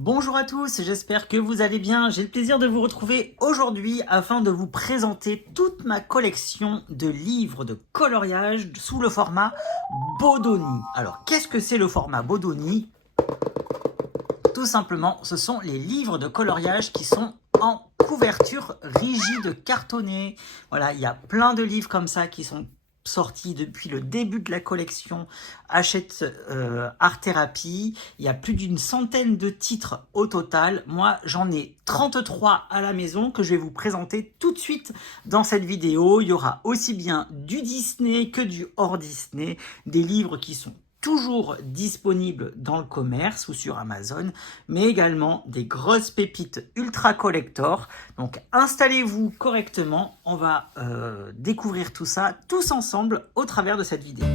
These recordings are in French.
Bonjour à tous, j'espère que vous allez bien. J'ai le plaisir de vous retrouver aujourd'hui afin de vous présenter toute ma collection de livres de coloriage sous le format Bodoni. Alors, qu'est-ce que c'est le format Bodoni? Tout simplement, ce sont les livres de coloriage qui sont en couverture rigide cartonnée. Voilà, il y a plein de livres comme ça qui sont sortis depuis le début de la collection Hachette Art Thérapie. Il y a plus d'une centaine de titres au total. Moi, j'en ai 33 à la maison que je vais vous présenter tout de suite dans cette vidéo. Il y aura aussi bien du Disney que du hors Disney, des livres qui sont toujours disponibles dans le commerce ou sur Amazon, mais également des grosses pépites ultra collector. Donc installez-vous correctement, on va découvrir tout ça tous ensemble au travers de cette vidéo.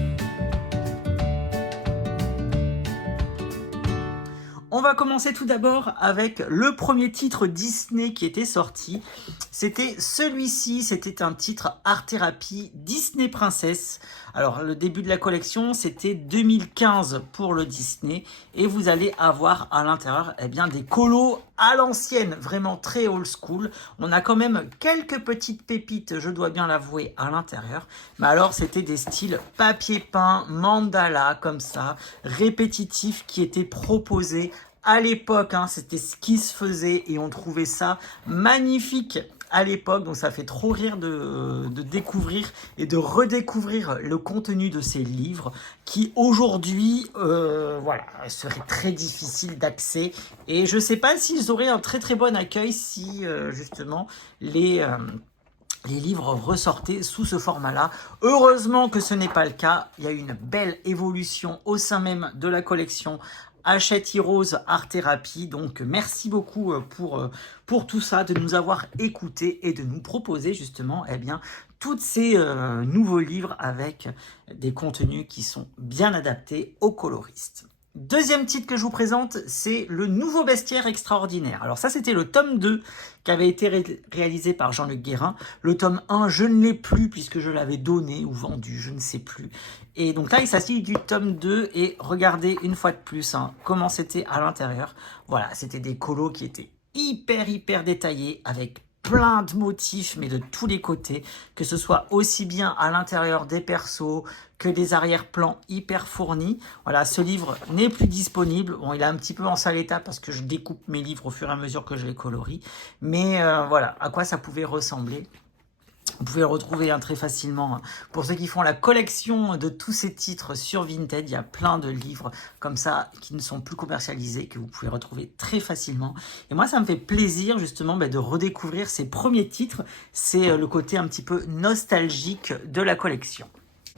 On va commencer tout d'abord avec le premier titre Disney qui était sorti. C'était celui-ci, c'était un titre Art Thérapie Disney Princesse. Alors le début de la collection, c'était 2015 pour le Disney. Et vous allez avoir à l'intérieur des colos à l'ancienne, vraiment très old school. On a quand même quelques petites pépites, je dois bien l'avouer, à l'intérieur. Mais alors c'était des styles papier peint, mandala, comme ça, répétitifs qui étaient proposés à l'époque, c'était ce qui se faisait et on trouvait ça magnifique à l'époque. Donc ça fait trop rire de découvrir et de redécouvrir le contenu de ces livres qui aujourd'hui serait très difficile d'accès. Et je ne sais pas s'ils auraient un très très bon accueil si justement les livres ressortaient sous ce format-là. Heureusement que ce n'est pas le cas. Il y a eu une belle évolution au sein même de la collection Hachette Heroes Art Thérapie. Donc merci beaucoup pour tout ça, de nous avoir écoutés et de nous proposer justement tous ces nouveaux livres avec des contenus qui sont bien adaptés aux coloristes. Deuxième titre que je vous présente, c'est le nouveau bestiaire extraordinaire. Alors ça, c'était le tome 2 qui avait été réalisé par Jean-Luc Guérin. Le tome 1, je ne l'ai plus puisque je l'avais donné ou vendu, je ne sais plus. Et donc là, il s'agit du tome 2 et regardez une fois de plus comment c'était à l'intérieur. Voilà, c'était des colos qui étaient hyper détaillés avec plein de motifs, mais de tous les côtés, que ce soit aussi bien à l'intérieur des persos que des arrière-plans hyper fournis. Voilà, ce livre n'est plus disponible. Bon, il est un petit peu en sale état parce que je découpe mes livres au fur et à mesure que je les colorie. Mais voilà, à quoi ça pouvait ressembler. Vous pouvez le retrouver très facilement. Pour ceux qui font la collection de tous ces titres sur Vinted, il y a plein de livres comme ça qui ne sont plus commercialisés, que vous pouvez retrouver très facilement. Et moi, ça me fait plaisir justement de redécouvrir ces premiers titres. C'est le côté un petit peu nostalgique de la collection.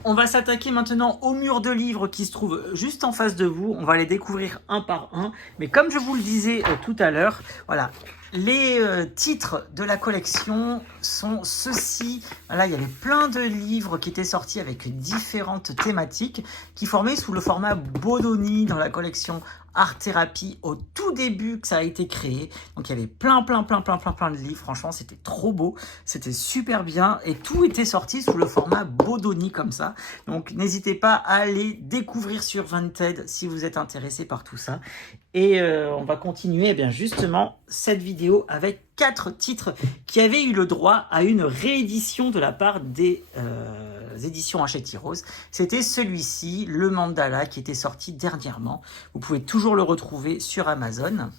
On va s'attaquer maintenant au mur de livres qui se trouve juste en face de vous. On va les découvrir un par un. Mais comme je vous le disais tout à l'heure, voilà, les titres de la collection sont ceux-ci. Là, il y avait plein de livres qui étaient sortis avec différentes thématiques qui formaient sous le format Bodoni dans la collection Art Thérapie au tout début que ça a été créé. Donc, il y avait plein de livres. Franchement, c'était trop beau. C'était super bien. Et tout était sorti sous le format Bodoni comme ça. Donc, n'hésitez pas à aller découvrir sur Vinted si vous êtes intéressé par tout ça. Et on va continuer justement cette vidéo avec 4 titres qui avaient eu le droit à une réédition de la part des éditions Hachette Heroes. C'était celui-ci, le mandala, qui était sorti dernièrement. Vous pouvez toujours le retrouver sur Amazon.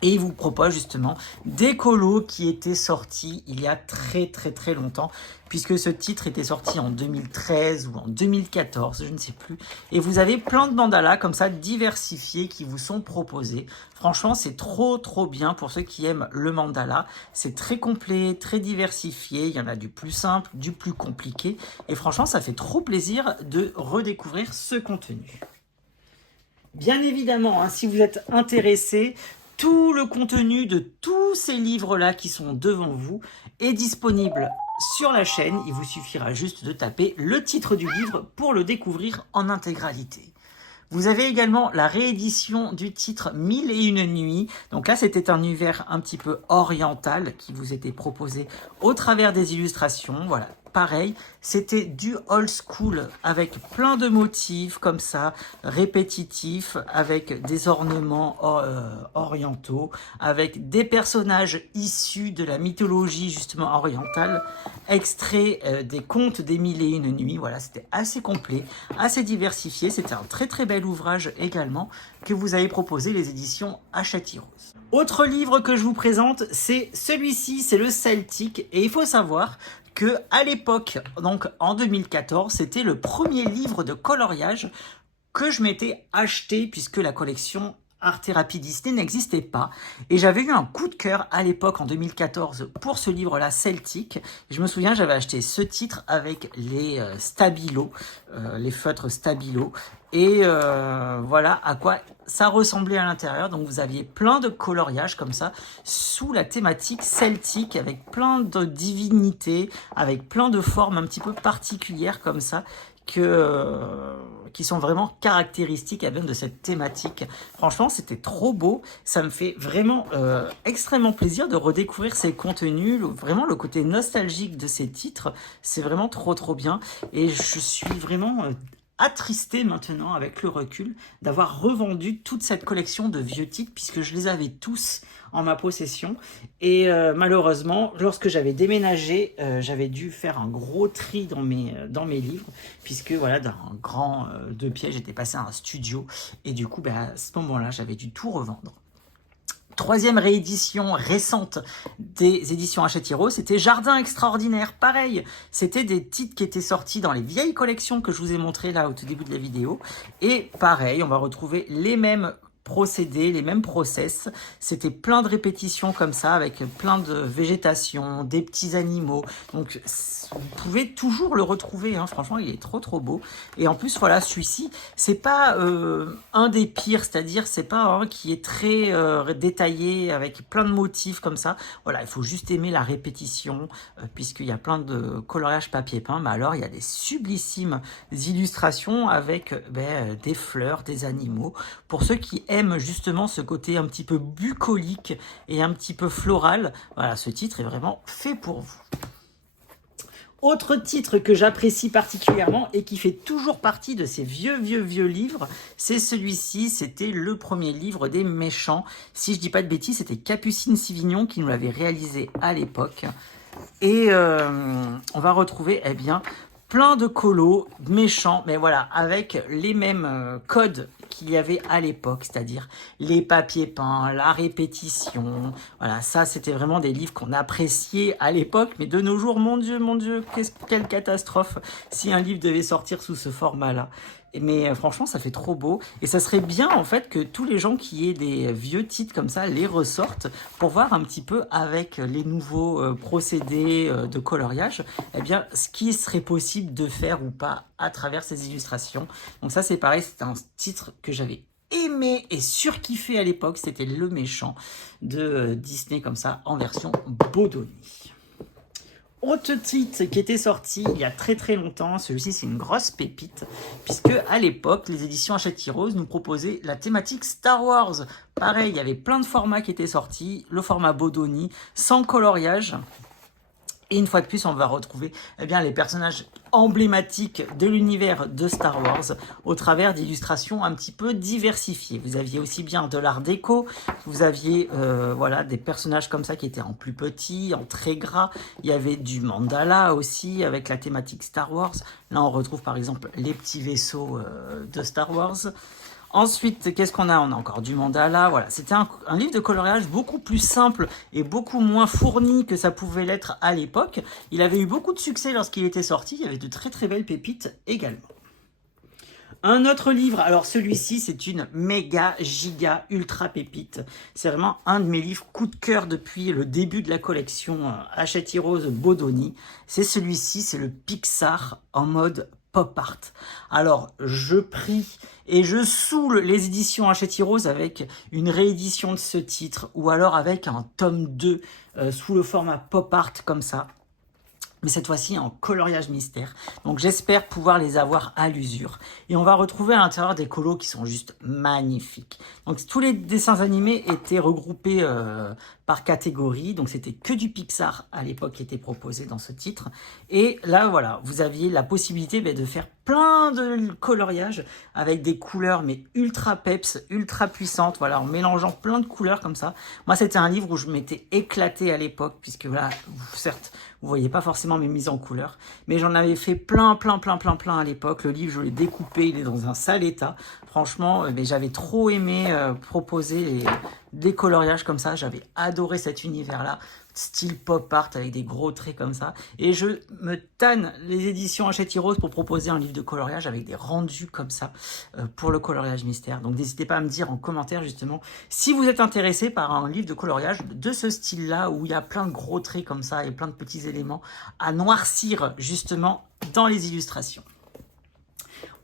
Et il vous propose justement des colos qui étaient sortis il y a très longtemps, puisque ce titre était sorti en 2013 ou en 2014, je ne sais plus. Et vous avez plein de mandalas comme ça diversifiés qui vous sont proposés. Franchement, c'est trop bien pour ceux qui aiment le mandala. C'est très complet, très diversifié. Il y en a du plus simple, du plus compliqué. Et franchement, ça fait trop plaisir de redécouvrir ce contenu. Bien évidemment, si vous êtes intéressé, tout le contenu de tous ces livres-là qui sont devant vous est disponible sur la chaîne. Il vous suffira juste de taper le titre du livre pour le découvrir en intégralité. Vous avez également la réédition du titre 1001 nuits. Donc là, c'était un univers un petit peu oriental qui vous était proposé au travers des illustrations. Voilà, pareil, c'était du old school avec plein de motifs comme ça, répétitifs, avec des ornements orientaux, avec des personnages issus de la mythologie justement orientale, extraits des contes des mille et une nuits. Voilà, c'était assez complet, assez diversifié. C'était un très très bel ouvrage également que vous avez proposé les éditions Hachette Heroes. Autre livre que je vous présente, c'est celui-ci, c'est le Celtic, et il faut savoir que à l'époque, donc en 2014, c'était le premier livre de coloriage que je m'étais acheté puisque la collection Art Thérapie Disney n'existait pas. Et j'avais eu un coup de cœur à l'époque en 2014 pour ce livre-là, Celtic. Je me souviens, j'avais acheté ce titre avec les Stabilo, les feutres Stabilo. Et voilà à quoi ça ressemblait à l'intérieur. Donc vous aviez plein de coloriages comme ça sous la thématique celtique avec plein de divinités, avec plein de formes un petit peu particulières comme ça qui sont vraiment caractéristiques de cette thématique. Franchement, c'était trop beau. Ça me fait vraiment extrêmement plaisir de redécouvrir ces contenus. Vraiment, le côté nostalgique de ces titres, c'est vraiment trop bien. Et je suis vraiment attristé maintenant, avec le recul, d'avoir revendu toute cette collection de vieux titres, puisque je les avais tous en ma possession. Et malheureusement, lorsque j'avais déménagé, j'avais dû faire un gros tri dans mes livres, puisque voilà, dans un grand 2 pieds, j'étais passé à un studio. Et du coup, à ce moment-là, j'avais dû tout revendre. Troisième réédition récente des éditions Hachette Heroes, c'était Jardin Extraordinaire. Pareil, c'était des titres qui étaient sortis dans les vieilles collections que je vous ai montré là au tout début de la vidéo. Et pareil, on va retrouver les mêmes procédés, les mêmes process. C'était plein de répétitions comme ça, avec plein de végétation, des petits animaux. Donc, vous pouvez toujours le retrouver. Hein. Franchement, il est trop beau. Et en plus, voilà, celui-ci, c'est pas un des pires, c'est-à-dire c'est pas un qui est très détaillé, avec plein de motifs comme ça. Voilà, il faut juste aimer la répétition, puisqu'il y a plein de coloriage papier peint. Mais alors, il y a des sublissimes illustrations avec des fleurs, des animaux. Pour ceux qui aiment justement ce côté un petit peu bucolique et un petit peu floral, voilà, ce titre est vraiment fait pour vous. Autre titre que j'apprécie particulièrement et qui fait toujours partie de ces vieux livres, c'est celui-ci. C'était le premier livre des méchants. Si je dis pas de bêtises, c'était Capucine Sivignon qui nous l'avait réalisé à l'époque. Et on va retrouver plein de colos méchants, mais voilà, avec les mêmes codes qu'il y avait à l'époque, c'est-à-dire les papiers peints, la répétition. Voilà, ça, c'était vraiment des livres qu'on appréciait à l'époque, mais de nos jours, mon Dieu, quelle catastrophe si un livre devait sortir sous ce format-là. Mais franchement, ça fait trop beau. Et ça serait bien, en fait, que tous les gens qui aient des vieux titres comme ça les ressortent pour voir un petit peu avec les nouveaux procédés de coloriage, ce qui serait possible de faire ou pas à travers ces illustrations. Donc ça, c'est pareil, c'est un titre que j'avais aimé et surkiffé à l'époque. C'était Le Méchant de Disney, comme ça, en version Bodoni. Autre titre qui était sorti il y a très longtemps, celui-ci c'est une grosse pépite, puisque à l'époque, les éditions Hachette Heroes nous proposaient la thématique Star Wars. Pareil, il y avait plein de formats qui étaient sortis, le format Bodoni, sans coloriage. Et une fois de plus, on va retrouver les personnages emblématiques de l'univers de Star Wars au travers d'illustrations un petit peu diversifiées. Vous aviez aussi bien de l'art déco, vous aviez des personnages comme ça qui étaient en plus petit, en très gras. Il y avait du mandala aussi avec la thématique Star Wars. Là, on retrouve par exemple les petits vaisseaux de Star Wars. Ensuite, qu'est-ce qu'on a? On a encore du mandala. Voilà, c'était un livre de coloriage beaucoup plus simple et beaucoup moins fourni que ça pouvait l'être à l'époque. Il avait eu beaucoup de succès lorsqu'il était sorti. Il y avait de très belles pépites également. Un autre livre, alors celui-ci, c'est une méga, giga, ultra pépite. C'est vraiment un de mes livres coup de cœur depuis le début de la collection Hachette Heroes Bodoni. C'est celui-ci, c'est le Pixar en mode pop art. Alors, je prie et je saoule les éditions Hachette Heroes avec une réédition de ce titre ou alors avec un tome 2 sous le format pop art comme ça. Mais cette fois-ci en coloriage mystère. Donc j'espère pouvoir les avoir à l'usure. Et on va retrouver à l'intérieur des colos qui sont juste magnifiques. Donc tous les dessins animés étaient regroupés par catégorie. Donc c'était que du Pixar à l'époque qui était proposé dans ce titre. Et là, voilà, vous aviez la possibilité de faire plein de coloriages avec des couleurs mais ultra peps, ultra puissantes, voilà, en mélangeant plein de couleurs comme ça. Moi, c'était un livre où je m'étais éclaté à l'époque, puisque voilà, certes, vous voyez pas forcément mes mises en couleur, mais j'en avais fait plein à l'époque. Le livre, je l'ai découpé, il est dans un sale état. Franchement, mais j'avais trop aimé proposer des coloriages comme ça. J'avais adoré cet univers-là, style pop art avec des gros traits comme ça. Et je me tanne les éditions Hachette Heroes pour proposer un livre de coloriage avec des rendus comme ça pour le coloriage mystère. Donc n'hésitez pas à me dire en commentaire justement si vous êtes intéressé par un livre de coloriage de ce style-là où il y a plein de gros traits comme ça et plein de petits éléments à noircir justement dans les illustrations.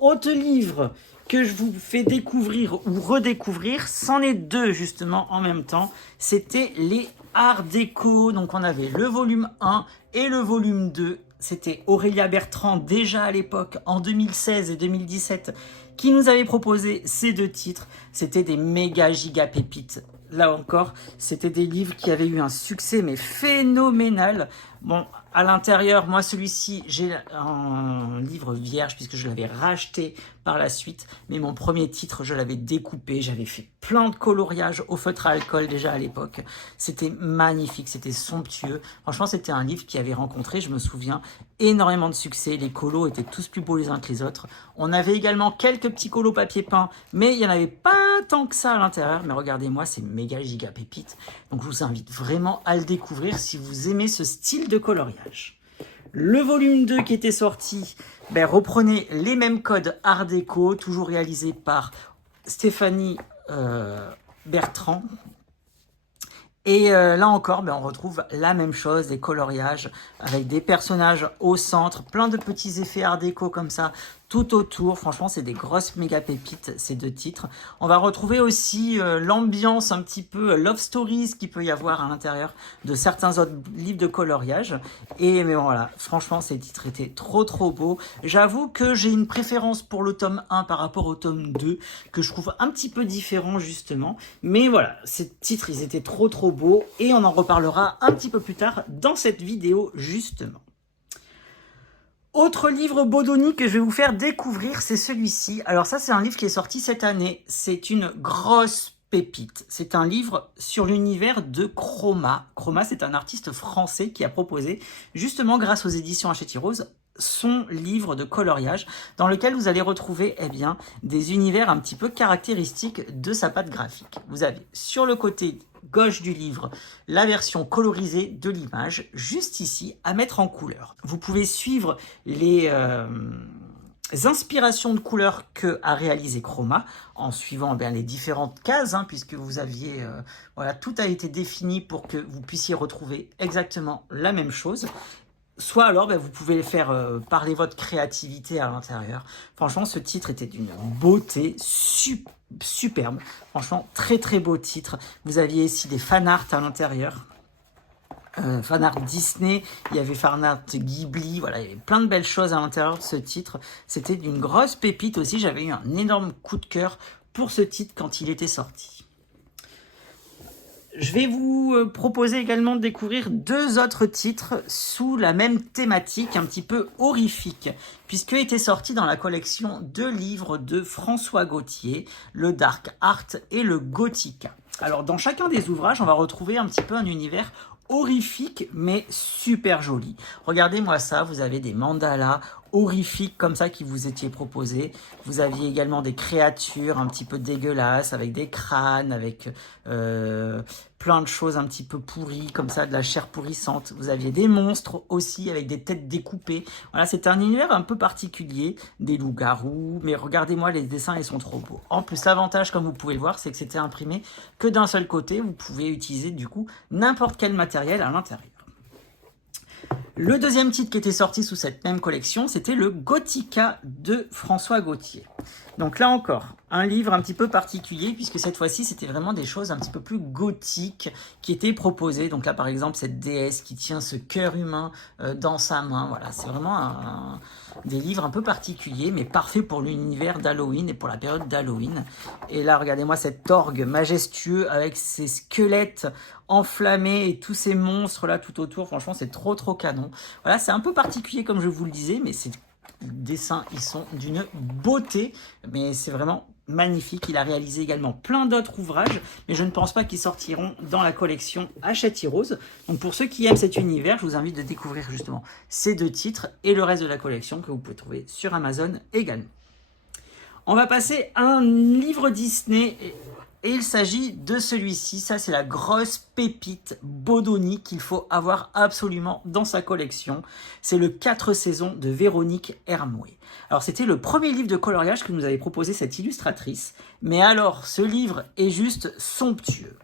Autre livre que je vous fais découvrir ou redécouvrir, c'en est deux justement en même temps, c'était les Art Déco. Donc on avait le volume 1 et le volume 2. C'était Aurélia Bertrand déjà à l'époque, en 2016 et 2017, qui nous avait proposé ces deux titres. C'était des méga giga pépites. Là encore, c'était des livres qui avaient eu un succès mais phénoménal. Bon, à l'intérieur, moi celui-ci, j'ai un livre vierge puisque je l'avais racheté par la suite. Mais mon premier titre, je l'avais découpé. J'avais fait plein de coloriages au feutre à alcool déjà à l'époque. C'était magnifique, c'était somptueux. Franchement, c'était un livre qui avait rencontré, je me souviens, énormément de succès. Les colos étaient tous plus beaux les uns que les autres. On avait également quelques petits colos papier peint, mais il n'y en avait pas tant que ça à l'intérieur. Mais regardez-moi, c'est méga giga pépite. Donc je vous invite vraiment à le découvrir si vous aimez ce style de coloriage. Le volume 2 qui était sorti, reprenez les mêmes codes Art Déco, toujours réalisé par Stéphanie Bertrand. Et là encore, on retrouve la même chose, des coloriages avec des personnages au centre, plein de petits effets Art Déco comme ça, tout autour. Franchement, c'est des grosses méga pépites, ces deux titres. On va retrouver aussi l'ambiance un petit peu love stories qu'il peut y avoir à l'intérieur de certains autres livres de coloriage. Et mais voilà, franchement, ces titres étaient trop beaux. J'avoue que j'ai une préférence pour le tome 1 par rapport au tome 2, que je trouve un petit peu différent justement. Mais voilà, ces titres, ils étaient trop beaux. Et on en reparlera un petit peu plus tard dans cette vidéo justement. Autre livre Bodoni que je vais vous faire découvrir, c'est celui-ci. Alors ça, c'est un livre qui est sorti cette année. C'est une grosse pépite. C'est un livre sur l'univers de Chroma. Chroma, c'est un artiste français qui a proposé, justement grâce aux éditions Hachette Heroes, son livre de coloriage dans lequel vous allez retrouver des univers un petit peu caractéristiques de sa patte graphique. Vous avez sur le côté gauche du livre la version colorisée de l'image, juste ici à mettre en couleur. Vous pouvez suivre les inspirations de couleurs que a réalisé Chroma en suivant les différentes cases, puisque vous aviez voilà, tout a été défini pour que vous puissiez retrouver exactement la même chose. Soit alors, vous pouvez faire parler votre créativité à l'intérieur. Franchement, ce titre était d'une beauté superbe. Franchement, très beau titre. Vous aviez ici des fanarts à l'intérieur. Fanart Disney, il y avait fanart Ghibli, voilà, il y avait plein de belles choses à l'intérieur de ce titre. C'était d'une grosse pépite aussi. J'avais eu un énorme coup de cœur pour ce titre quand il était sorti. Je vais vous proposer également de découvrir deux autres titres sous la même thématique, un petit peu horrifique, puisque était sorti dans la collection de livres de François Gauthier, le Dark Art et le Gothica. Alors dans chacun des ouvrages, on va retrouver un petit peu un univers horrifique mais super joli. Regardez-moi ça, vous avez des mandalas horrifiques comme ça qui vous étaient proposés. Vous aviez également des créatures un petit peu dégueulasses avec des crânes, avec plein de choses un petit peu pourries comme ça, de la chair pourrissante. Vous aviez des monstres aussi avec des têtes découpées. Voilà, c'est un univers un peu particulier, des loups-garous, mais regardez-moi les dessins, ils sont trop beaux. En plus, l'avantage, comme vous pouvez le voir, c'est que c'était imprimé que d'un seul côté. Vous pouvez utiliser du coup n'importe quel matériel à l'intérieur. Le deuxième titre qui était sorti sous cette même collection, c'était le Gothica de François Gauthier. Donc là encore, un livre un petit peu particulier, puisque cette fois-ci, c'était vraiment des choses un petit peu plus gothiques qui étaient proposées. Donc là, par exemple, cette déesse qui tient ce cœur humain dans sa main. Voilà, c'est vraiment des livres un peu particuliers, mais parfaits pour l'univers d'Halloween et pour la période d'Halloween. Et là, regardez-moi cet orgue majestueux avec ses squelettes enflammés et tous ces monstres là tout autour. Franchement, c'est trop canon. Voilà, c'est un peu particulier comme je vous le disais, mais ces dessins, ils sont d'une beauté, mais c'est vraiment magnifique. Il a réalisé également plein d'autres ouvrages, mais je ne pense pas qu'ils sortiront dans la collection Hachette Rose. Donc pour ceux qui aiment cet univers, je vous invite de découvrir justement ces deux titres et le reste de la collection que vous pouvez trouver sur Amazon également. On va passer à un livre Disney et il s'agit de celui-ci. Ça, c'est la grosse pépite Bodoni qu'il faut avoir absolument dans sa collection. C'est le 4 saisons de Véronique Hermoué. Alors, c'était le premier livre de coloriage que nous avait proposé cette illustratrice. Mais alors, ce livre est juste somptueux.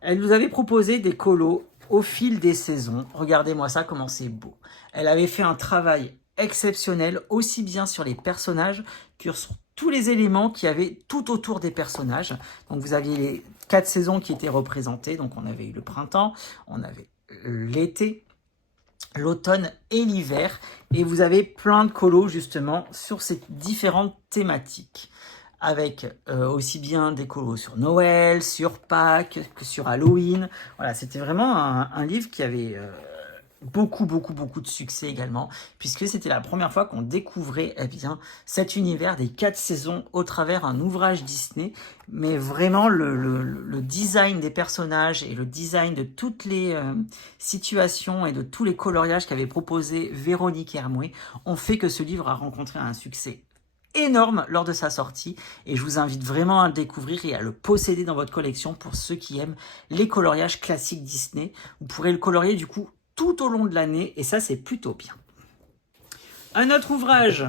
Elle nous avait proposé des colos au fil des saisons. Regardez-moi ça, comment c'est beau. Elle avait fait un travail exceptionnel, aussi bien sur les personnages que sur tous les éléments qu'il y avait tout autour des personnages. Donc vous aviez les 4 saisons qui étaient représentées. Donc on avait eu le printemps, on avait l'été, l'automne et l'hiver. Et vous avez plein de colos justement sur ces différentes thématiques. Avec aussi bien des colos sur Noël, sur Pâques, que sur Halloween. Voilà, c'était vraiment un livre qui avait beaucoup de succès également, puisque c'était la première fois qu'on découvrait cet univers des 4 saisons au travers un ouvrage Disney, mais vraiment le design des personnages et le design de toutes les situations et de tous les coloriages qu'avait proposé Véronique Hermoué ont fait que ce livre a rencontré un succès énorme lors de sa sortie, et je vous invite vraiment à le découvrir et à le posséder dans votre collection pour ceux qui aiment les coloriages classiques Disney. Vous pourrez le colorier du coup tout au long de l'année, et ça, c'est plutôt bien. Un autre ouvrage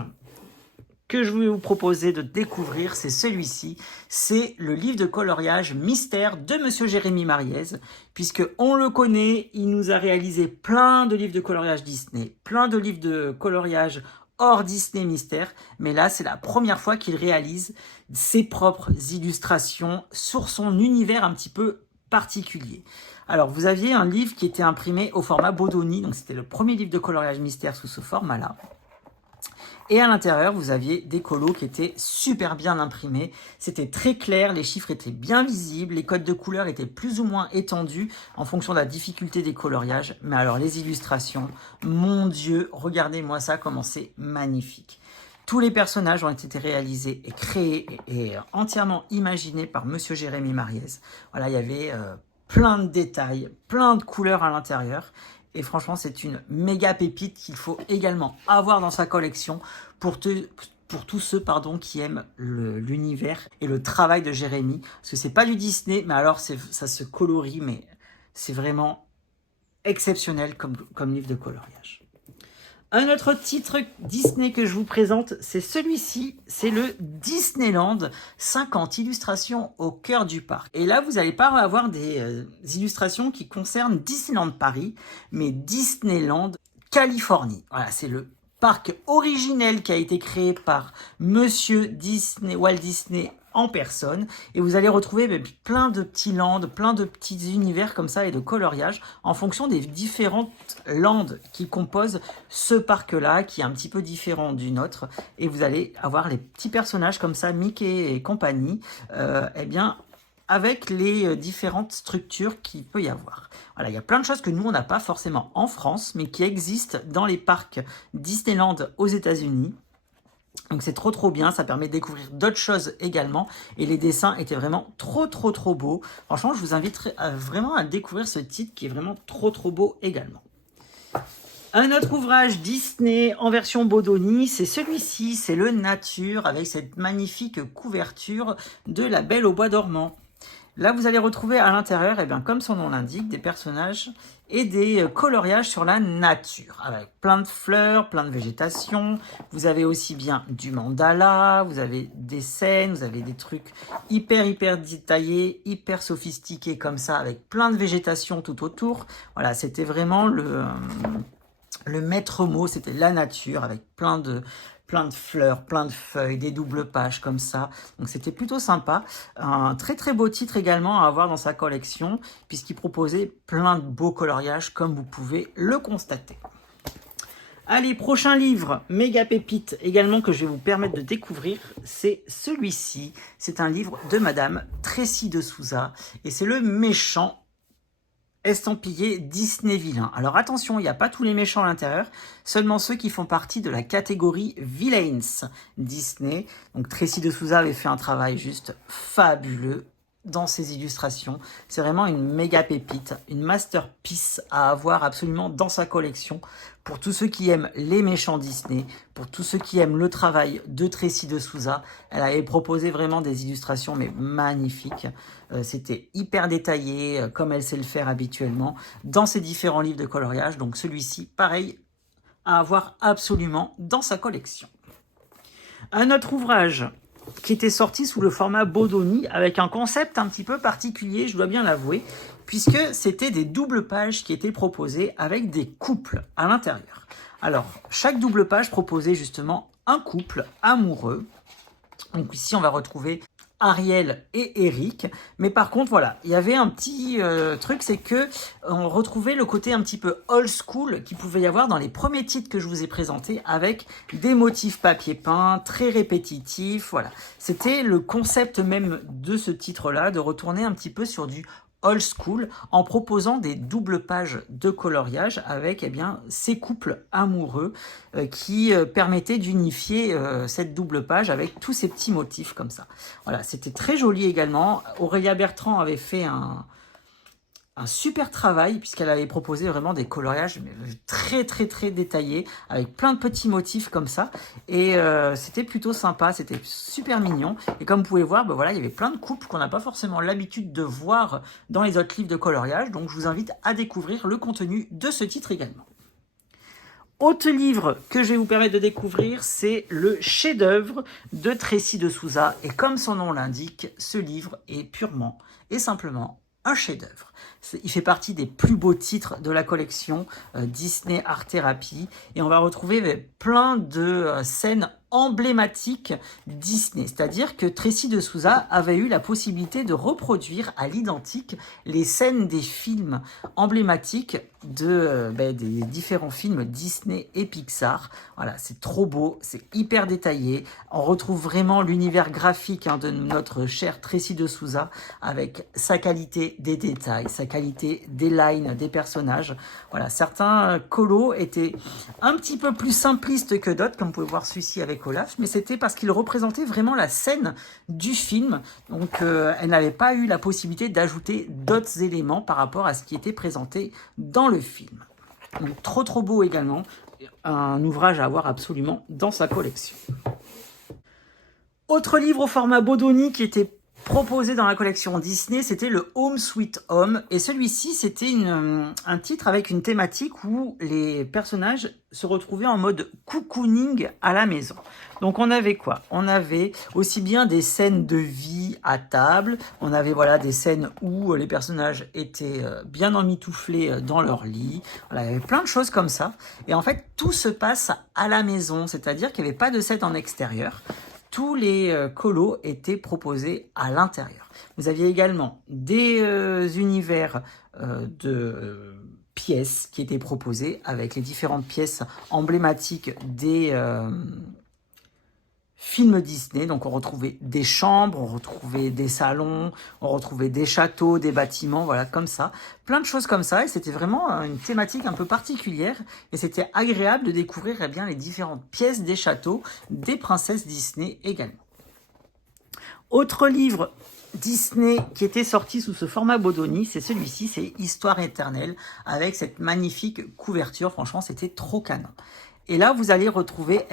que je vais vous proposer de découvrir, c'est celui-ci. C'est le livre de coloriage Mystère de Monsieur Jérémy Mariez, puisque on le connaît, il nous a réalisé plein de livres de coloriage Disney, plein de livres de coloriage hors Disney Mystère, mais là, c'est la première fois qu'il réalise ses propres illustrations sur son univers un petit peu particulier. Alors, vous aviez un livre qui était imprimé au format Bodoni, donc c'était le premier livre de coloriage mystère sous ce format-là. Et à l'intérieur, vous aviez des colos qui étaient super bien imprimés. C'était très clair, les chiffres étaient bien visibles, les codes de couleurs étaient plus ou moins étendus en fonction de la difficulté des coloriages. Mais alors, les illustrations, mon Dieu, regardez-moi ça, comment c'est magnifique. Tous les personnages ont été réalisés et créés et entièrement imaginés par Monsieur Jérémy Mariez. Voilà, il y avait plein de détails, plein de couleurs à l'intérieur. Et franchement, c'est une méga pépite qu'il faut également avoir dans sa collection pour tous ceux qui aiment l'univers et le travail de Jérémy. Parce que c'est pas du Disney, mais alors ça se colorie, mais c'est vraiment exceptionnel comme livre de coloriage. Un autre titre Disney que je vous présente, c'est celui-ci, c'est le Disneyland 50 illustrations au cœur du parc. Et là, vous n'allez pas avoir des illustrations qui concernent Disneyland Paris, mais Disneyland Californie. Voilà, c'est le parc originel qui a été créé par Monsieur Disney, Walt Disney en personne, et vous allez retrouver plein de petits lands, plein de petits univers comme ça et de coloriage en fonction des différentes landes qui composent ce parc-là, qui est un petit peu différent du nôtre, et vous allez avoir les petits personnages comme ça, Mickey et compagnie, avec les différentes structures qu'il peut y avoir. Voilà, il y a plein de choses que nous, on n'a pas forcément en France, mais qui existent dans les parcs Disneyland aux États-Unis. Donc c'est trop bien, ça permet de découvrir d'autres choses également, et les dessins étaient vraiment trop beaux. Franchement, je vous invite vraiment à découvrir ce titre qui est vraiment trop beau également. Un autre ouvrage Disney en version Bodoni, c'est celui-ci, c'est le Nature, avec cette magnifique couverture de La Belle au Bois dormant. Là, vous allez retrouver à l'intérieur, comme son nom l'indique, des personnages et des coloriages sur la nature, avec plein de fleurs, plein de végétation. Vous avez aussi bien du mandala, vous avez des scènes, vous avez des trucs hyper détaillés, hyper sophistiqués comme ça, avec plein de végétation tout autour. Voilà, c'était vraiment Le maître mot, c'était la nature avec plein de fleurs, plein de feuilles, des doubles pages comme ça. Donc c'était plutôt sympa. Un très très beau titre également à avoir dans sa collection puisqu'il proposait plein de beaux coloriages comme vous pouvez le constater. Allez, prochain livre, méga pépite également que je vais vous permettre de découvrir, c'est celui-ci. C'est un livre de Madame Tracy de Souza et c'est le méchant estampillé Disney vilain. Alors attention, il n'y a pas tous les méchants à l'intérieur, seulement ceux qui font partie de la catégorie Villains Disney. Donc Tracy de Souza avait fait un travail juste fabuleux dans ses illustrations. C'est vraiment une méga pépite, une masterpiece à avoir absolument dans sa collection. Pour tous ceux qui aiment les méchants Disney, pour tous ceux qui aiment le travail de Tracy de Souza, elle avait proposé vraiment des illustrations mais magnifiques. C'était hyper détaillé, comme elle sait le faire habituellement, dans ses différents livres de coloriage. Donc celui-ci, pareil, à avoir absolument dans sa collection. Un autre ouvrage qui était sorti sous le format Bodoni avec un concept un petit peu particulier, je dois bien l'avouer, puisque c'était des doubles pages qui étaient proposées avec des couples à l'intérieur. Alors, chaque double page proposait justement un couple amoureux. Donc ici, on va retrouver Ariel et Eric, mais par contre voilà, il y avait un petit truc, c'est que on retrouvait le côté un petit peu old school qu'il pouvait y avoir dans les premiers titres que je vous ai présentés avec des motifs papier peint très répétitifs. Voilà, c'était le concept même de ce titre-là, de retourner un petit peu sur du old school en proposant des doubles pages de coloriage avec ces couples amoureux qui permettaient d'unifier cette double page avec tous ces petits motifs comme ça. Voilà, c'était très joli également. Aurélia Bertrand avait fait un super travail puisqu'elle avait proposé vraiment des coloriages très détaillés avec plein de petits motifs comme ça et c'était plutôt sympa, c'était super mignon et comme vous pouvez voir, voilà, il y avait plein de couples qu'on n'a pas forcément l'habitude de voir dans les autres livres de coloriage, donc je vous invite à découvrir le contenu de ce titre également. Autre livre que je vais vous permettre de découvrir, c'est le chef-d'œuvre de Tracy de Souza et comme son nom l'indique, ce livre est purement et simplement un chef-d'œuvre. Il fait partie des plus beaux titres de la collection Disney Art Therapy et on va retrouver plein de scènes emblématiques Disney, c'est-à-dire que Tracy de Souza avait eu la possibilité de reproduire à l'identique les scènes des films emblématiques des différents films Disney et Pixar. Voilà, c'est trop beau, c'est hyper détaillé. On retrouve vraiment l'univers graphique de notre chère Tracy de Souza avec sa qualité des détails, sa qualité des lines des personnages. Voilà, certains colos étaient un petit peu plus simplistes que d'autres, comme vous pouvez voir celui-ci avec Olaf, mais c'était parce qu'il représentait vraiment la scène du film. Donc, elle n'avait pas eu la possibilité d'ajouter d'autres éléments par rapport à ce qui était présenté dans le film. Donc, trop beau également, un ouvrage à avoir absolument dans sa collection. Autre livre au format Bodoni qui était proposé dans la collection Disney, c'était le Home Sweet Home. Et celui-ci, c'était un titre avec une thématique où les personnages se retrouvaient en mode cocooning à la maison. Donc on avait quoi? On avait aussi bien des scènes de vie à table, on avait des scènes où les personnages étaient bien emmitouflés dans leur lit. Voilà, il y avait plein de choses comme ça. Et en fait, tout se passe à la maison, c'est-à-dire qu'il n'y avait pas de set en extérieur. Tous les colos étaient proposés à l'intérieur. Vous aviez également des univers de pièces qui étaient proposés avec les différentes pièces emblématiques des films Disney. Donc on retrouvait des chambres, on retrouvait des salons, on retrouvait des châteaux, des bâtiments, voilà, comme ça. Plein de choses comme ça et c'était vraiment une thématique un peu particulière et c'était agréable de découvrir les différentes pièces des châteaux des princesses Disney également. Autre livre Disney qui était sorti sous ce format Bodoni, c'est celui-ci, c'est Histoire éternelle avec cette magnifique couverture. Franchement, c'était trop canon. Et là, vous allez retrouver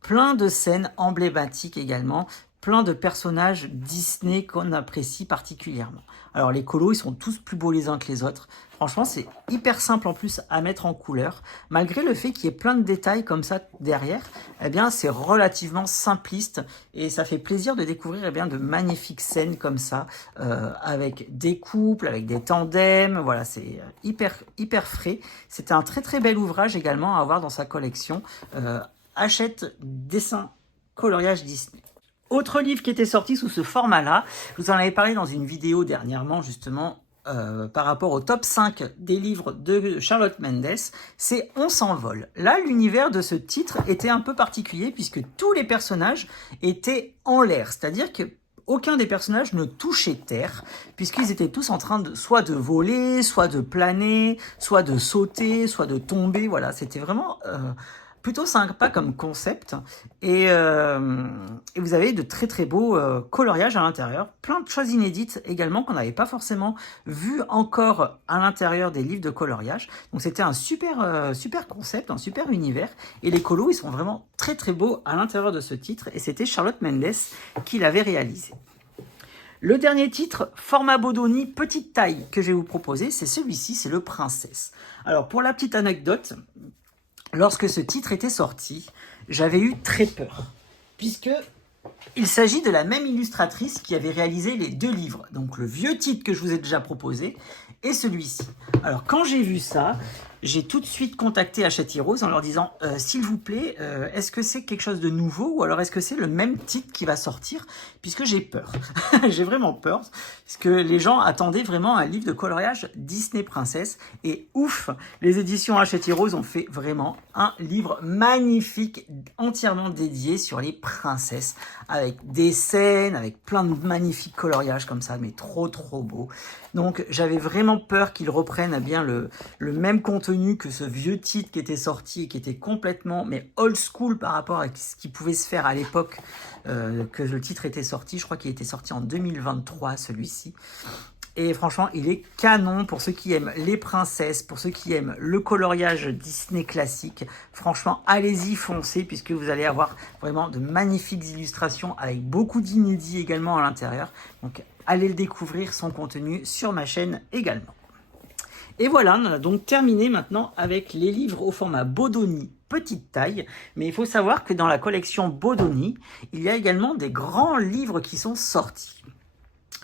plein de scènes emblématiques également, plein de personnages Disney qu'on apprécie particulièrement. Alors les colos, ils sont tous plus beaux les uns que les autres. Franchement, c'est hyper simple en plus à mettre en couleur. Malgré le fait qu'il y ait plein de détails comme ça derrière, eh bien c'est relativement simpliste et ça fait plaisir de découvrir eh bien, de magnifiques scènes comme ça, avec des couples, avec des tandems. Voilà, c'est hyper frais. C'était un très bel ouvrage également à avoir dans sa collection. Hachette dessin coloriage Disney. Autre livre qui était sorti sous ce format-là, je vous en avais parlé dans une vidéo dernièrement justement par rapport au top 5 des livres de Charlotte Mendes, c'est On s'envole. Là, l'univers de ce titre était un peu particulier puisque tous les personnages étaient en l'air, c'est-à-dire que aucun des personnages ne touchait terre, puisqu'ils étaient tous en train de soit de voler, soit de planer, soit de sauter, soit de tomber. Voilà, c'était vraiment plutôt sympa comme concept. Et vous avez de très beaux coloriages à l'intérieur. Plein de choses inédites également qu'on n'avait pas forcément vu encore à l'intérieur des livres de coloriage. Donc c'était un super concept, un super univers. Et les colos, ils sont vraiment très beaux à l'intérieur de ce titre. Et c'était Charlotte Mendes qui l'avait réalisé. Le dernier titre, format Bodoni, petite taille, que je vais vous proposer, c'est celui-ci, c'est le Princesse. Alors pour la petite anecdote, lorsque ce titre était sorti, j'avais eu très peur, puisque il s'agit de la même illustratrice qui avait réalisé les deux livres, donc le vieux titre que je vous ai déjà proposé, et celui-ci. Alors quand j'ai vu ça, j'ai tout de suite contacté Hachette Heroes en leur disant s'il vous plaît, est-ce que c'est quelque chose de nouveau ou alors est-ce que c'est le même titre qui va sortir, puisque j'ai peur. J'ai vraiment peur, parce que les gens attendaient vraiment un livre de coloriage Disney Princesse, et ouf, les éditions Hachette Heroes ont fait vraiment un livre magnifique, entièrement dédié sur les princesses, avec des scènes, avec plein de magnifiques coloriages comme ça, mais trop beau. Donc j'avais vraiment peur qu'ils reprennent eh bien le même contenu que ce vieux titre qui était sorti et qui était complètement mais old school par rapport à ce qui pouvait se faire à l'époque que le titre était sorti. Je crois qu'il était sorti en 2023 celui-ci. Et franchement, il est canon pour ceux qui aiment les princesses, pour ceux qui aiment le coloriage Disney classique. Franchement, allez-y, foncez, puisque vous allez avoir vraiment de magnifiques illustrations avec beaucoup d'inédits également à l'intérieur. Donc, allez le découvrir, son contenu, sur ma chaîne également. Et voilà, on a donc terminé maintenant avec les livres au format Bodoni, petite taille. Mais il faut savoir que dans la collection Bodoni, il y a également des grands livres qui sont sortis.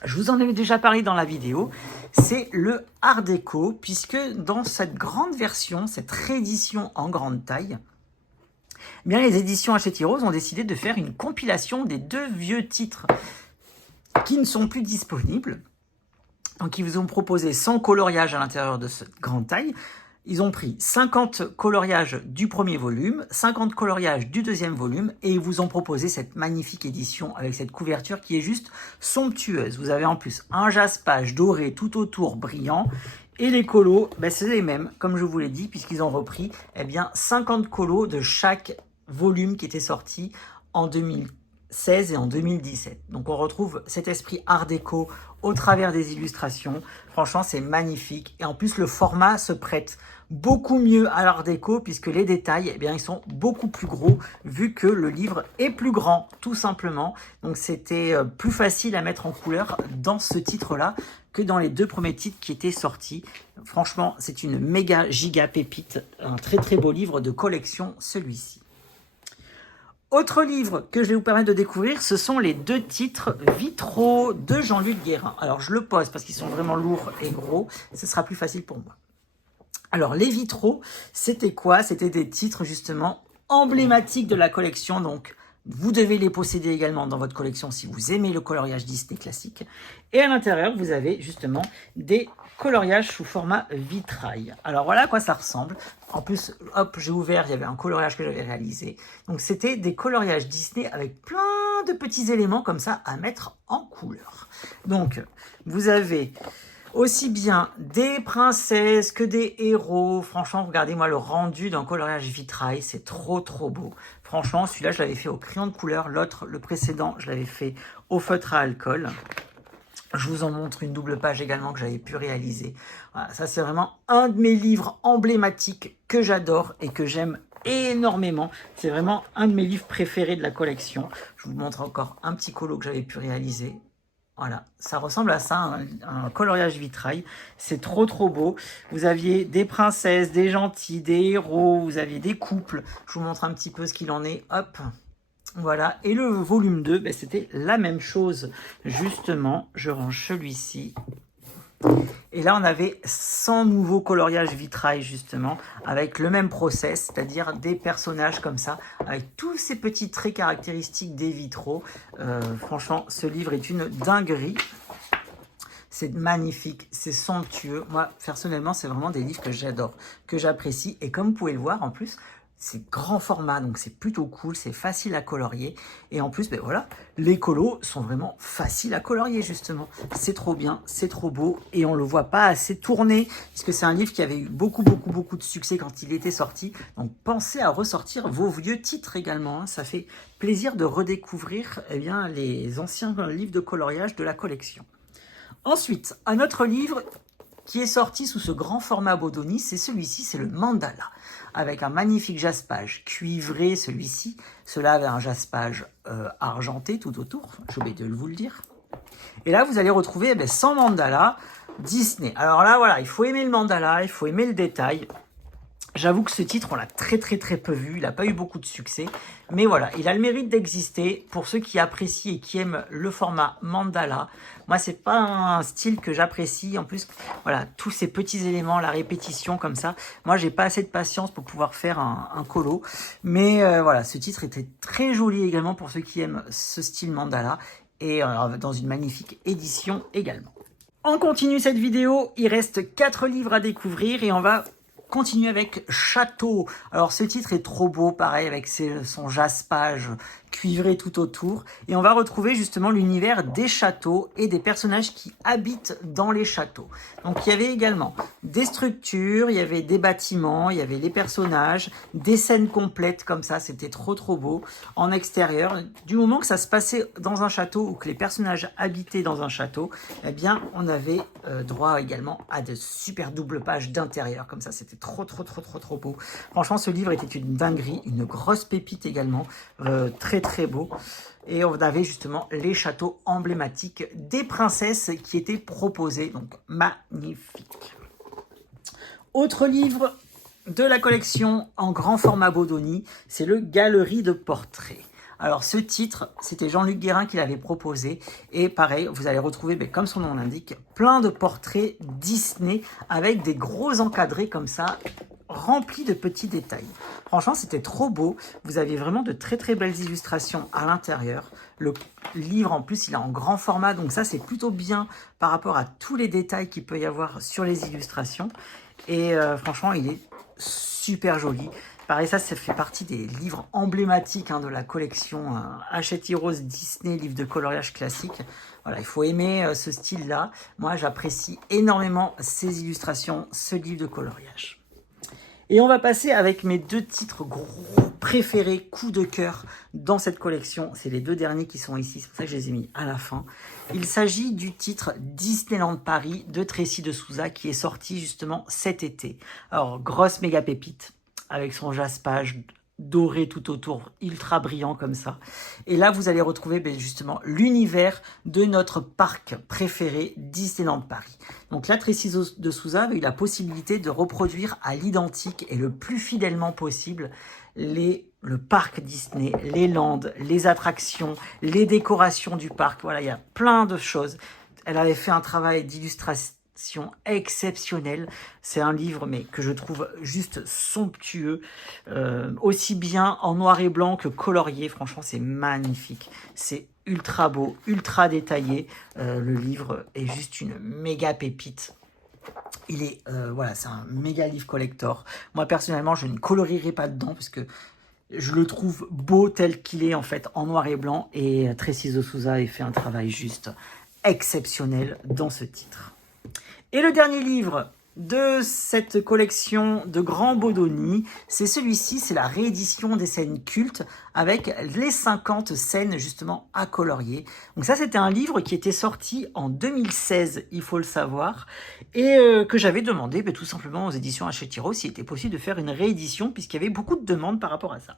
Je vous en avais déjà parlé dans la vidéo, c'est le Art Déco, puisque dans cette grande version, cette réédition en grande taille, eh bien les éditions Hachette Heroes ont décidé de faire une compilation des deux vieux titres qui ne sont plus disponibles. Donc ils vous ont proposé 100 coloriages à l'intérieur de cette grande taille. Ils ont pris 50 coloriages du premier volume, 50 coloriages du deuxième volume, et ils vous ont proposé cette magnifique édition avec cette couverture qui est juste somptueuse. Vous avez en plus un jaspage doré tout autour brillant, et les colos, ben c'est les mêmes, comme je vous l'ai dit, puisqu'ils ont repris eh bien, 50 colos de chaque volume qui était sorti en 2016 et en 2017. Donc on retrouve cet esprit art déco au travers des illustrations. Franchement, c'est magnifique. Et en plus, le format se prête beaucoup mieux à l'art déco puisque les détails, eh bien, ils sont beaucoup plus gros vu que le livre est plus grand, tout simplement. Donc, c'était plus facile à mettre en couleur dans ce titre-là que dans les deux premiers titres qui étaient sortis. Franchement, c'est une méga giga pépite. Un très beau livre de collection, celui-ci. Autre livre que je vais vous permettre de découvrir, ce sont les deux titres vitraux de Jean-Luc Guérin. Alors, je le pose parce qu'ils sont vraiment lourds et gros. Ce sera plus facile pour moi. Alors, les vitraux, c'était quoi? C'était des titres, justement, emblématiques de la collection. Donc, vous devez les posséder également dans votre collection si vous aimez le coloriage Disney classique. Et à l'intérieur, vous avez, justement, des coloriage sous format vitrail. Alors voilà à quoi ça ressemble. En plus, hop, j'ai ouvert, il y avait un coloriage que j'avais réalisé. Donc c'était des coloriages Disney avec plein de petits éléments comme ça à mettre en couleur. Donc vous avez aussi bien des princesses que des héros. Franchement, regardez-moi le rendu d'un coloriage vitrail, c'est trop beau. Franchement, celui-là, je l'avais fait au crayon de couleur. L'autre, le précédent, je l'avais fait au feutre à alcool. Je vous en montre une double page également que j'avais pu réaliser. Voilà, ça, c'est vraiment un de mes livres emblématiques que j'adore et que j'aime énormément. C'est vraiment un de mes livres préférés de la collection. Je vous montre encore un petit colo que j'avais pu réaliser. Voilà, ça ressemble à ça, un coloriage vitrail. C'est trop beau. Vous aviez des princesses, des gentils, des héros, vous aviez des couples. Je vous montre un petit peu ce qu'il en est. Hop, voilà. Et le volume 2, ben, c'était la même chose. Justement, je range celui-ci. Et là, on avait 100 nouveaux coloriages vitrail, justement, avec le même process, c'est-à-dire des personnages comme ça, avec tous ces petits traits caractéristiques des vitraux. Franchement, ce livre est une dinguerie. C'est magnifique, c'est somptueux. Moi, personnellement, c'est vraiment des livres que j'adore, que j'apprécie. Et comme vous pouvez le voir, en plus, c'est grand format, donc c'est plutôt cool, c'est facile à colorier. Et en plus, ben voilà, les colos sont vraiment faciles à colorier, justement. C'est trop bien, c'est trop beau, et on le voit pas assez tourner, puisque c'est un livre qui avait eu beaucoup de succès quand il était sorti. Donc pensez à ressortir vos vieux titres également, hein. Ça fait plaisir de redécouvrir bien, les anciens livres de coloriage de la collection. Ensuite, un autre livre qui est sorti sous ce grand format Bodoni, c'est celui-ci, c'est le Mandala, avec un magnifique jaspage cuivré, celui-ci. Cela avait un jaspage argenté tout autour, j'ai oublié de vous le dire. Et là, vous allez retrouver 100 mandalas Disney. Alors là, voilà, il faut aimer le mandala, il faut aimer le détail. J'avoue que ce titre, on l'a très peu vu, il n'a pas eu beaucoup de succès, mais voilà, il a le mérite d'exister pour ceux qui apprécient et qui aiment le format mandala. Moi, c'est pas un style que j'apprécie, en plus, voilà, tous ces petits éléments, la répétition comme ça, moi, j'ai pas assez de patience pour pouvoir faire un colo, mais voilà, ce titre était très joli également pour ceux qui aiment ce style mandala, et dans une magnifique édition également. On continue cette vidéo, il reste 4 livres à découvrir et on va continue avec Château. Alors ce titre est trop beau, pareil, avec son jaspage cuivré tout autour. Et on va retrouver justement l'univers des châteaux et des personnages qui habitent dans les châteaux. Donc il y avait également des structures, il y avait des bâtiments, il y avait les personnages, des scènes complètes comme ça, c'était trop beau en extérieur. Du moment que ça se passait dans un château ou que les personnages habitaient dans un château, eh bien on avait droit également à de super doubles pages d'intérieur comme ça, c'était trop beau. Franchement, ce livre était une dinguerie, une grosse pépite également, très beau. Et on avait justement les châteaux emblématiques des princesses qui étaient proposés, donc magnifique. Autre livre de la collection en grand format Bodoni, c'est le Galerie de portraits. Alors ce titre, c'était Jean-Luc Guérin qui l'avait proposé, et pareil, vous allez retrouver, comme son nom l'indique, plein de portraits Disney avec des gros encadrés comme ça, remplis de petits détails. Franchement, c'était trop beau, vous avez vraiment de très belles illustrations à l'intérieur. Le livre, en plus, il est en grand format, donc ça, c'est plutôt bien par rapport à tous les détails qu'il peut y avoir sur les illustrations. Et franchement, il est super joli. Pareil, ça fait partie des livres emblématiques de la collection Hachette Heroes Disney, livre de coloriage classique. Voilà, il faut aimer ce style-là. Moi, j'apprécie énormément ces illustrations, ce livre de coloriage. Et on va passer avec mes 2 titres gros préférés, coup de cœur dans cette collection. C'est les 2 derniers qui sont ici, c'est pour ça que je les ai mis à la fin. Il s'agit du titre Disneyland Paris de Tracy de Souza qui est sorti justement cet été. Alors, grosse méga pépite avec son jaspage doré tout autour, ultra brillant comme ça. Et là, vous allez retrouver justement l'univers de notre parc préféré, Disneyland Paris. Donc là, Tracy de Souza a eu la possibilité de reproduire à l'identique et le plus fidèlement possible le parc Disney, les landes, les attractions, les décorations du parc. Voilà, il y a plein de choses. Elle avait fait un travail d'illustration exceptionnel. C'est un livre mais que je trouve juste somptueux, aussi bien en noir et blanc que colorié. Franchement, c'est magnifique, c'est ultra beau, ultra détaillé. Le livre est juste une méga pépite. Il est voilà, c'est un méga livre collector. Moi personnellement, je ne colorierai pas dedans parce que je le trouve beau tel qu'il est en fait en noir et blanc, et Tracy de Souza a fait un travail juste exceptionnel dans ce titre. Et le dernier livre de cette collection de Grand Bodoni, c'est celui-ci, c'est la réédition des scènes cultes avec les 50 scènes justement à colorier. Donc ça, c'était un livre qui était sorti en 2016, il faut le savoir, et que j'avais demandé tout simplement aux éditions Hachette-Heroes s'il était possible de faire une réédition, puisqu'il y avait beaucoup de demandes par rapport à ça.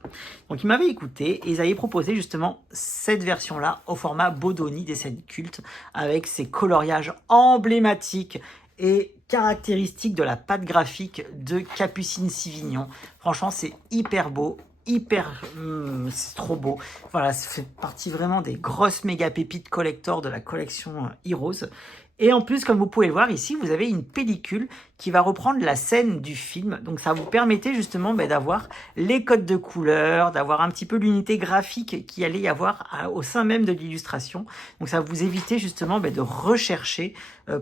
Donc ils m'avaient écouté et ils avaient proposé justement cette version-là au format Bodoni des scènes cultes, avec ses coloriages emblématiques et caractéristique de la patte graphique de Capucine Sivignon. Franchement, c'est hyper beau, c'est trop beau. Voilà, ça fait partie vraiment des grosses méga pépites collector de la collection Heroes. Et en plus, comme vous pouvez le voir ici, vous avez une pellicule qui va reprendre la scène du film. Donc ça vous permettait justement d'avoir les codes de couleurs, d'avoir un petit peu l'unité graphique qu'il allait y avoir au sein même de l'illustration. Donc ça vous évitait justement de rechercher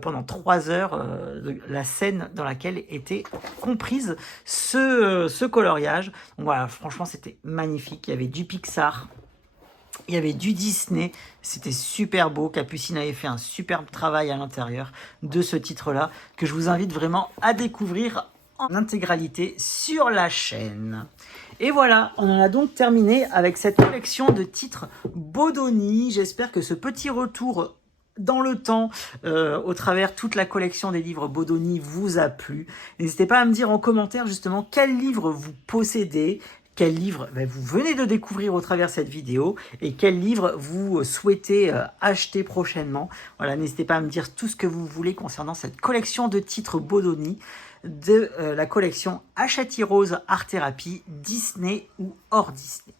pendant 3 heures la scène dans laquelle était comprise ce coloriage. Donc voilà, franchement, c'était magnifique. Il y avait du Pixar. Il y avait du Disney, c'était super beau. Capucine avait fait un superbe travail à l'intérieur de ce titre-là, que je vous invite vraiment à découvrir en intégralité sur la chaîne. Et voilà, on en a donc terminé avec cette collection de titres Bodoni. J'espère que ce petit retour dans le temps, au travers toute la collection des livres Bodoni vous a plu. N'hésitez pas à me dire en commentaire justement quel livre vous possédez, quel livre vous venez de découvrir au travers de cette vidéo et quel livre vous souhaitez acheter prochainement. Voilà, n'hésitez pas à me dire tout ce que vous voulez concernant cette collection de titres Bodoni de la collection Hachette-Heroes Art Thérapie, Disney ou hors Disney.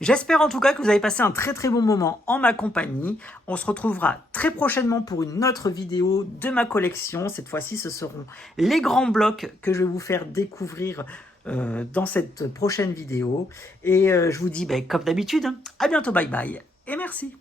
J'espère en tout cas que vous avez passé un très très bon moment en ma compagnie. On se retrouvera très prochainement pour une autre vidéo de ma collection. Cette fois-ci, ce seront les grands blocs que je vais vous faire découvrir dans cette prochaine vidéo. Et je vous dis, comme d'habitude, à bientôt, bye bye, et merci.